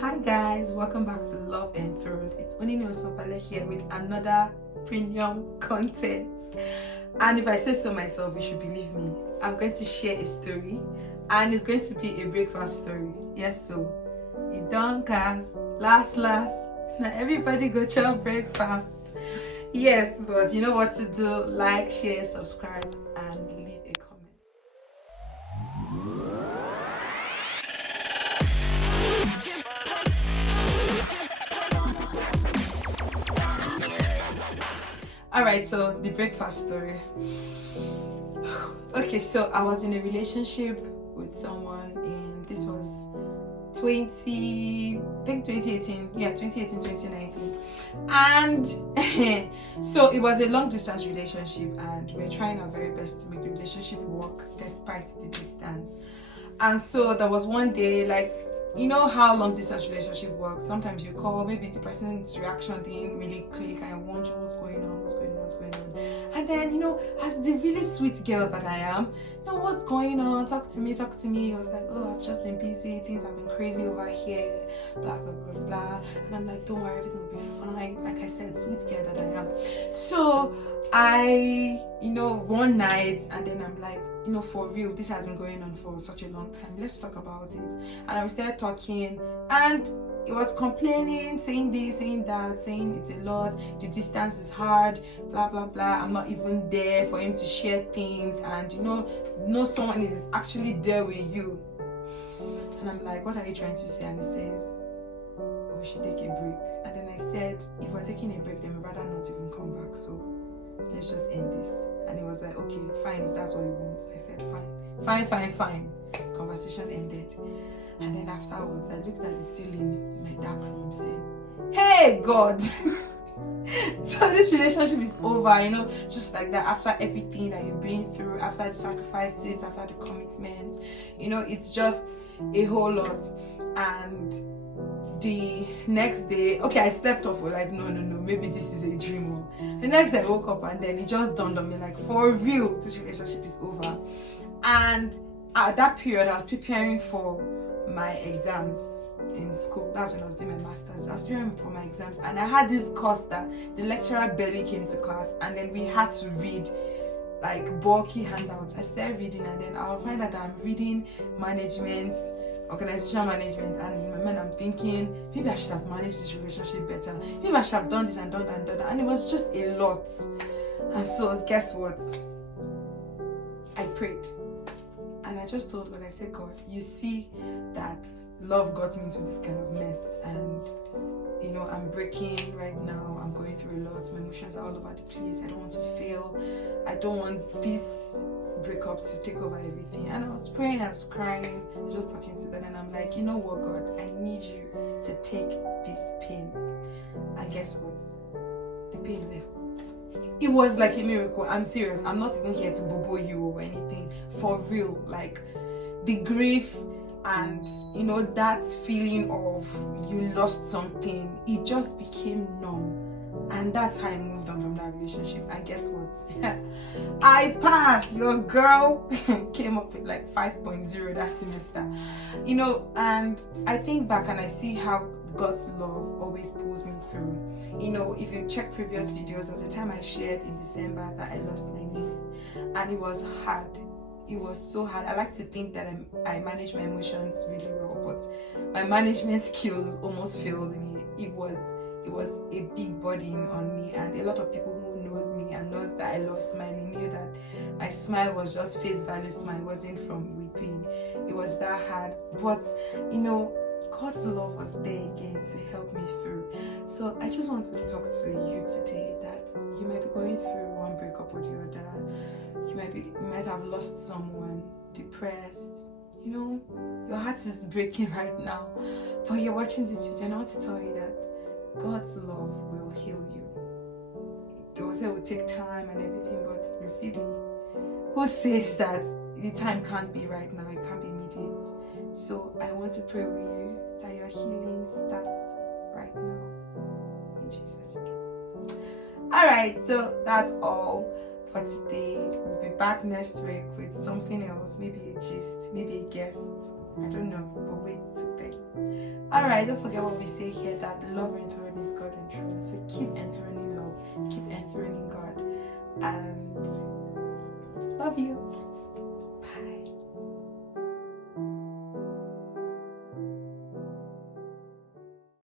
Hi guys, welcome back to Love Enthroned. It's Unini Mosimabale here with another premium content. And if I say so myself, you should believe me. I'm going to share a story, and it's going to be a breakfast story. Yes, so you don't cast last. Now everybody go chop breakfast. Yes, but you know what to do. Like, share, subscribe, and leave a comment. Alright, so the breakfast story. Okay, so I was in a relationship with someone this was 2018. Yeah, 2018, 2019. And so it was a long distance relationship, and we're trying our very best to make the relationship work despite the distance. And so there was one day, like, you know how long distance relationship works. Sometimes you call, maybe the person's reaction didn't really click, and you wonder what's going on. And then, as the really sweet girl that I am, what's going on? Talk to me. I was like, oh, I've just been busy. Things have been crazy over here. Blah, blah, blah, blah. And I'm like, don't worry, everything will be fine. Like I said, sweet girl that I am. So I, one night, and then I'm like, for real, this has been going on for such a long time. Let's talk about it. And we started talking, and it was complaining, saying this, saying that, saying it's a lot, the distance is hard, blah, blah, blah. I'm not even there for him to share things, and someone is actually there with you. And I'm like, what are you trying to say? And he says, we should take a break. And then I said, if we're taking a break, then we'd rather not even come back. So let's just end this. And he was like, okay, fine, if that's what you want. I said, fine. Conversation ended. And then afterwards, I looked at the ceiling in my dark room saying, hey, God. So this relationship is over, just like that. After everything that you've been through, after the sacrifices, after the commitments, it's just a whole lot. And the next day, okay, I slept off. Like, no, maybe this is a dream. The next day I woke up, and then it just dawned on me, like, for real, this relationship is over. And at that period, I was preparing for my exams in school. That's when I was doing my master's. I was preparing for my exams, and I had this course that the lecturer barely came to class, and then we had to read like bulky handouts. I started reading, and then I'll find out that I'm reading management, organizational management, and in my mind I'm thinking, maybe I should have managed this relationship better. Maybe I should have done this and done that, and it was just a lot. And so guess what? I prayed. And I just told God, I said, God, you see that love got me into this kind of mess, and I'm breaking right now. I'm going through a lot. My emotions are all over the place. I don't want to fail. I don't want this breakup to take over everything. And I was praying, I was crying, just talking to God, and I'm like, you know what, God, I need you to take this pain. And guess what? The pain left. It was like a miracle. I'm serious. I'm not even here to bobo you or anything. For real, like the grief and that feeling of you lost something, it just became numb. And that's how I moved on from that relationship. And guess what? I passed. Your girl came up with like 5.0 that semester. And I think back and I see how God's love always pulls me through. If you check previous videos, there was a time I shared in December that I lost my niece, and it was hard. It was so hard. I like to think that I manage my emotions really well, but my management skills almost failed me. It was a big burden on me, and a lot of people who knows me and knows that I love smiling knew that my smile was just face value smile. It wasn't from weeping. It was that hard. But God's love was there again to help me through. So I just wanted to talk to you today that you might be going through one breakup or the other. You might have lost someone, depressed. Your heart is breaking right now. But you're watching this video, and I want to tell you that God's love will heal you. They will say it will take time and everything, but really, who says that the time can't be right now? It can't be immediate. So I want to pray with you that your healing starts right now, in Jesus' name. Alright, so that's all for today. We'll be back next week with something else, maybe a gist, maybe a guest, I don't know, but wait to think. Alright, don't forget what we say here, that love enthroned is God enthroned. So keep enthroning love, keep enthroning God, and love you.